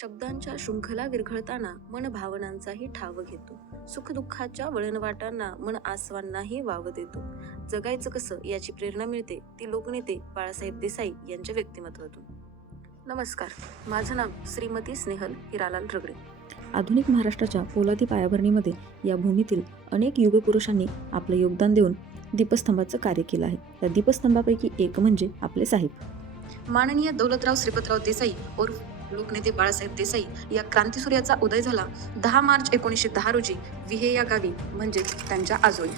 शब्दांच्या शृंखला विरघळताना मन भावनांचाही ठाव घेतो. सुखदुःखाच्या वळणवाटांना मन आसवांनाही वाव देतो. जगायचं कसं याची प्रेरणा मिळते ती लोकनेते बाळासाहेब देसाई यांच्या व्यक्तिमत्वातून. नमस्कार माझं नाव श्रीमती स्नेहल हिरालाल रगडे. आधुनिक महाराष्ट्राच्या पोलादी पायाभरणीमध्ये या भूमीतील अनेक युगपुरुषांनी आपलं योगदान देऊन दीपस्तंभाचं कार्य केलं आहे. त्या दीपस्तंभापैकी एक म्हणजे आपले साहेब. माननीय दौलतराव श्रीपतराव देसाई उर्फ लोकनेते बाळासाहेब देसाई या क्रांतीसूर्याचा उदय झाला दहा मार्च एकोणीसशे दहा रोजी विहे या गावी म्हणजेच त्यांच्या आजोळी.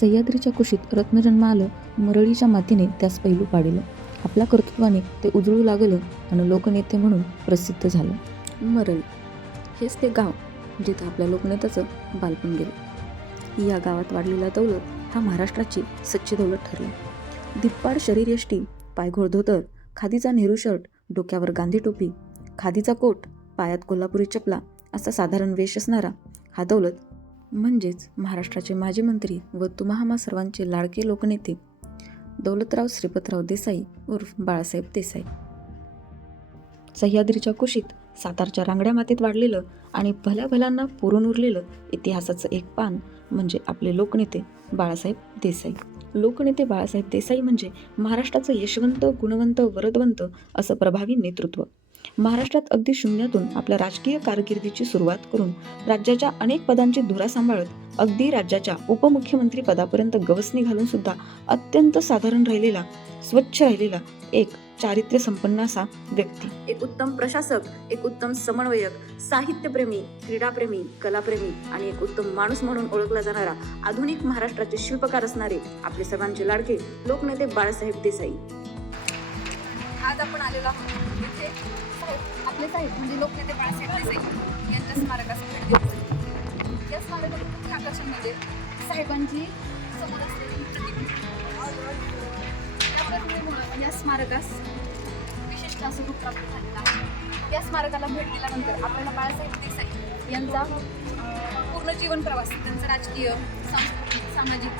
सह्याद्रीच्या कुशीत रत्नजन्म आलं मरळीच्या मातीने त्यास पैलू पाडिलं. आपल्या कर्तृत्वाने ते उजळू लागलं आणि लोकनेते म्हणून प्रसिद्ध झालं. मरळी हेच ते गाव जिथं आपल्या लोकनेत्याचं बालपण गेलं. या गावात वाढलेला दौलत हा महाराष्ट्राची सच्ची दौलत ठरला. दिप्पाड शरीरयष्टी पायघोळ धोतर खादीचा नेहरू शर्ट डोक्यावर गांधी टोपी खादीचा कोट पायात कोल्हापुरी चपला असा साधारण वेश असणारा हा दौलत म्हणजेच महाराष्ट्राचे माजी मंत्री व तुम्हा सर्वांचे लाडके लोकनेते दौलतराव श्रीपतराव देसाई उर्फ बाळासाहेब देसाई. सह्याद्रीच्या कुशीत सातारच्या रांगड्या मातीत वाढलेलं आणि भल्या भल्यांना पुरून उरलेलं इतिहासाचं एक पान म्हणजे आपले लोकनेते बाळासाहेब देसाई. लोकनेते बाळासाहेब देसाई म्हणजे महाराष्ट्राचं यशवंत गुणवंत वरदवंत असं प्रभावी नेतृत्व. महाराष्ट्रात अगदी शून्यातून आपल्या राजकीय कारकिर्दीची सुरुवात करून राज्याच्या अनेक पदांची धुरा सांभाळत अगदी राज्याच्या उपमुख्यमंत्री पदापर्यंत गवसणी घालून सुद्धा अत्यंत साधारण राहिलेला स्वच्छ राहिलेला एक चारित्र्य संपन्न असा व्यक्ती. एक उत्तम प्रशासक एक उत्तम समन्वयक साहित्यप्रेमी क्रीडाप्रेमी कलाप्रेमी आणि एक उत्तम माणूस म्हणून ओळखला जाणारा आधुनिक महाराष्ट्राचे शिल्पकार असणारे आपले सर्वांचे लाडके लोकनेते बाळासाहेब देसाई. आज आपण आलेलो आहोत इथे. आपले साहेब म्हणजे लोकनेते बाळासाहेब देसाई यांच्या स्मारकास भेट दिली या स्मारकाचं मुख्य आकर्षण म्हणजे साहेबांची या स्मारकास विशिष्ट असं रूप प्राप्त झालेलं आहे या स्मारकाला भेट दिल्यानंतर आपल्याला बाळासाहेब देसाई यांचा पूर्ण जीवन प्रवास त्यांचं राजकीय सांस्कृतिक सामाजिक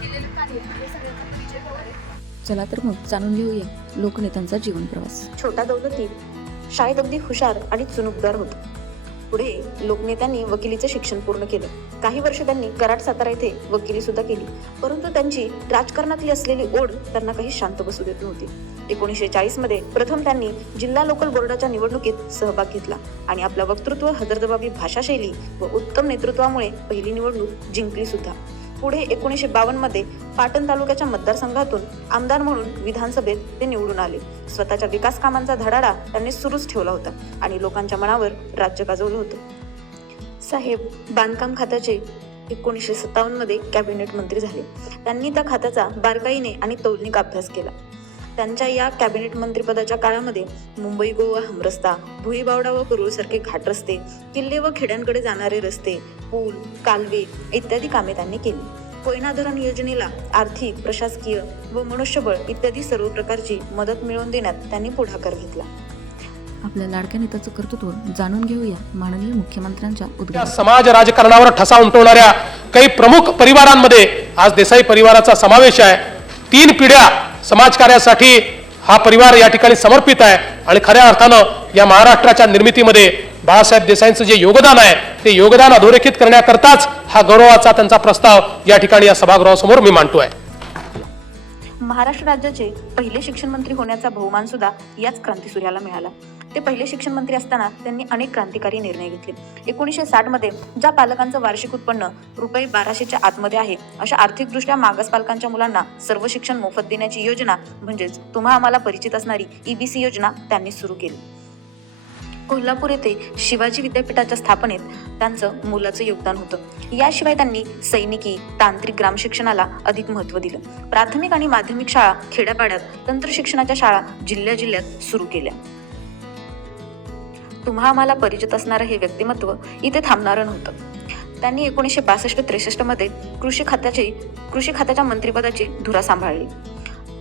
केलेलं कार्य हे सगळ्यांचा परिचय होणार आहे. चला तर मग जाणून घेऊया लोकनेत्यांचा जीवन प्रवास. छोटा दौलती शाळेत अगदी हुशार आणि चुनुकदार होता. पुढे लोकनेत्यांनी वकिलीचं शिक्षण पूर्ण केलं. काही वर्ष त्यांनी कराड सातारा येथे वकिली सुद्धा केली. परंतु त्यांची राजकारणातली असलेली ओढ त्यांना काही शांत बसू देत नव्हती. एकोणीसशे चाळीसमध्ये प्रथम त्यांनी जिल्हा लोकल बोर्डाच्या निवडणुकीत सहभाग घेतला आणि आपलं वक्तृत्व हजरदबाबी भाषाशैली व उत्तम नेतृत्वामुळे पहिली निवडणूक जिंकली सुद्धा. पुढे एकोणीसशे बावन्नमध्ये पाटण तालुक्याच्या मतदारसंघातून आमदार म्हणून विधानसभेत ते निवडून आले. स्वतःच्या विकास कामांचा धडाडा त्यांनी सुरूच ठेवला होता आणि लोकांच्या मनावर राज्य गाजवलं होतं. साहेब बांधकाम खात्याचे एकोणीसशे सत्तावन्नमध्ये कॅबिनेट मंत्री झाले. त्यांनी त्या खात्याचा बारकाईने आणि तौलनिक अभ्यास केला. त्यांच्या या कॅबिनेट मंत्रिपदाच्या काळामध्ये मुंबई गोवा हमरस्ता भुईबावडा व कुरुळसारखे घाट रस्ते किल्ले व खेड्यांकडे जाणारे रस्ते पूल कालवे इत्यादी कामे त्यांनी केली. कोयना धरण योजनेला आर्थिक प्रशासकीय व मनुष्यबळ इत्यादी सर्व प्रकारची मदत मिळवून देण्यात त्यांनी पुढाकार घेतला. आपल्या लाडक्या नेत्याचं कर्तृत्व जाणून घेऊया माननीय मुख्यमंत्र्यांच्या या उद्गार समाज राजकारणावर ठसा उमटवणाऱ्या काही प्रमुख परिवारांमध्ये आज देसाई परिवाराचा समावेश आहे. तीन पिढ्या समाजकार्यासाठी हा परिवार या ठिकाणी समर्पित आहे. आणि खऱ्या अर्थानं या महाराष्ट्राच्या निर्मितीमध्ये बाळासाहेब देसाईंचं जे योगदान आहे ते योगदान अधोरेखित करण्याकरताच हा गौरवाचा त्यांचा प्रस्ताव या ठिकाणी या सभागृहासमोर मी मांडतो आहे. महाराष्ट्र राज्याचे पहिले शिक्षण मंत्री होण्याचा बहुमान सुद्धा याच क्रांतीसूर्याला मिळाला. ते पहिले शिक्षण मंत्री असताना त्यांनी अनेक क्रांतिकारी निर्णय घेतले. एकोणीसशे साठमध्ये ज्या पालकांचं वार्षिक उत्पन्न रुपये बाराशेच्या आतमध्ये आहे अशा आर्थिकदृष्ट्या मागास पालकांच्या मुलांना सर्व शिक्षण मोफत देण्याची योजना म्हणजेच तुम्हा आम्हाला परिचित असणारी ईबीसी योजना त्यांनी सुरू केली. कोल्हापूर येथे शिवाजी विद्यापीठाच्या स्थापनेत त्यांचं मोलाचं योगदान होतं. याशिवाय त्यांनी सैनिकी तांत्रिक ग्रामशिक्षणाला अधिक महत्त्व दिलं. प्राथमिक आणि माध्यमिक शाळा खेड्यापाड्यात तंत्र शिक्षणाच्या शाळा जिल्ह्या जिल्ह्यात सुरू केल्या. तुम्हा आम्हाला परिचित असणारं हे व्यक्तिमत्व इथे थांबणारं नव्हतं. त्यांनी एकोणीसशे बासष्ट त्रेसष्टमध्ये कृषी खात्याचे कृषी खात्याच्या मंत्रिपदाची धुरा सांभाळली.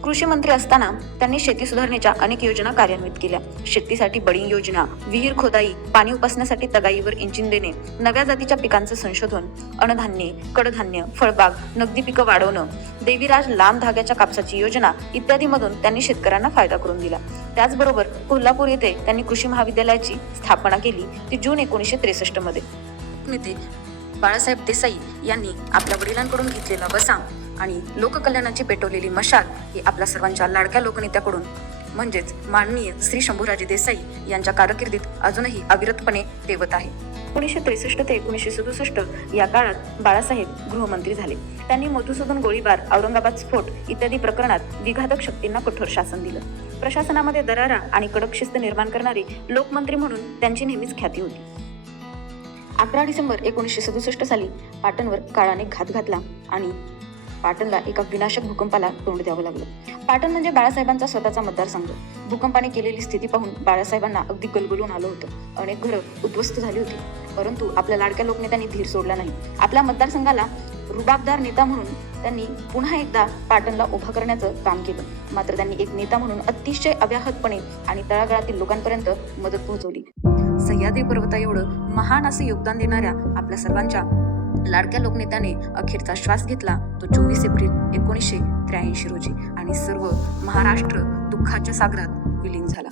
कृषी मंत्री असताना त्यांनी शेती सुधारणेच्या अनेक योजना कार्यान्वित केल्या. शेतीसाठी बळी योजना विहीर खोदाई पाणी उपसण्यासाठी तगाईवर इंजिन देणे नव्या जातीच्या पिकांचं संशोधन अणधान्ये कडधान्य फळबाग नगदी पिकं वाढवणं देवीराज लांब धाग्याच्या कापसाची योजना इत्यादीमधून त्यांनी शेतकऱ्यांना फायदा करून दिला. त्याचबरोबर कोल्हापूर येथे त्यांनी कृषी महाविद्यालयाची स्थापना केली ती जून एकोणीसशे त्रेसष्टमध्ये नेते बाळासाहेब देसाई यांनी आपल्या वडिलांकडून घेतलेला वसा आणि लोककल्याणाची पेटवलेली मशाल ही आपल्या सर्वांच्या लाडक्या लोकनेत्याकडून. म्हणजेच माननीय श्री शंभूराजे देसाई यांच्या कारकिर्दीत अजूनही अविरतपणे तेवत आहे. एकोणीसशे त्रेसष्ट ते एकोणीसशे सदुसष्ट या काळात बाळासाहेब गृहमंत्री झाले. त्यांनी मधुसूदन गोळीबार औरंगाबाद स्फोट इत्यादी प्रकरणात विघातक शक्तींना कठोर शासन दिलं. प्रशासनामध्ये दरारा आणि कडक शिस्त निर्माण करणारे लोकमंत्री म्हणून त्यांची नेहमीच ख्याती होती. अकरा डिसेंबर एकोणीसशे सदुसष्ट साली पाटणवर काळाने घात घातला आणि पाटणला एका विनाशक भूकंपाला तोंड द्यावं लागलं. पाटण म्हणजे बाळासाहेबांचा स्वतःचा मतदारसंघ. भूकंपाने केलेली स्थिती पाहून बाळासाहेबांना अगदी गलबलून आलं होतं. अनेक घरं उद्ध्वस्त झाली होती. परंतु आपल्या लाडक्या लोकनेत्यांनी धीर सोडला नाही. आपल्या मतदारसंघाला रुबाबदार नेता म्हणून त्यांनी पुन्हा एकदा पाटणला उभा करण्याचं काम केलं. मात्र त्यांनी एक नेता म्हणून अतिशय अव्याहतपणे आणि तळागाळातील लोकांपर्यंत मदत पोहोचवली. सह्याद्री पर्वता एवढं महान असं योगदान देणाऱ्या आपल्या सर्वांच्या लाडक्या लोकनेत्याने अखेरचा श्वास घेतला तो चोवीस एप्रिल एकोणीसशे त्र्याऐंशी रोजी आणि सर्व महाराष्ट्र दुःखाच्या सागरात विलीन झाला.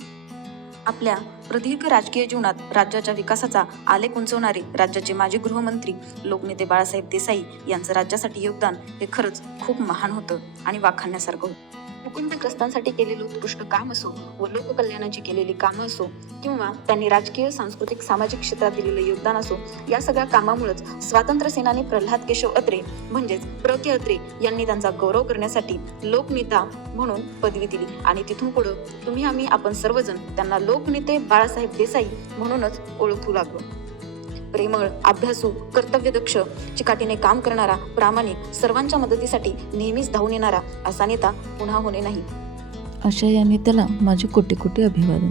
आपल्या प्रदीर्घ राजकीय जीवनात राज्याच्या विकासाचा आलेख उंचवणारे राज्याचे माजी गृहमंत्री लोकनेते बाळासाहेब देसाई यांचं राज्यासाठी योगदान हे खरंच खूप महान होतं आणि वाखाणण्यासारखं होतं. भूकंपग्रस्तांसाठी केलेलं उत्कृष्ट काम असो व लोककल्याणाची केलेली कामं असो किंवा त्यांनी राजकीय सांस्कृतिक सामाजिक क्षेत्रात दिलेलं योगदान असो या सगळ्या कामामुळेच स्वातंत्र्य सेनानी प्रल्हाद केशव अत्रे म्हणजेच प्र के अत्रे यांनी त्यांचा गौरव करण्यासाठी लोकनेता म्हणून पदवी दिली. आणि तिथून पुढं तुम्ही आम्ही आपण सर्वजण त्यांना लोकनेते बाळासाहेब देसाई म्हणूनच ओळखू लागलो. प्रेमळ अभ्यासू कर्तव्यदक्ष चिकाटीने काम करणारा प्रामाणिक सर्वांच्या मदतीसाठी नेहमीच धावून येणारा असा नेता पुन्हा होणे नाही. अशा या नेत्याला माझे कोटी कोटी अभिवादन.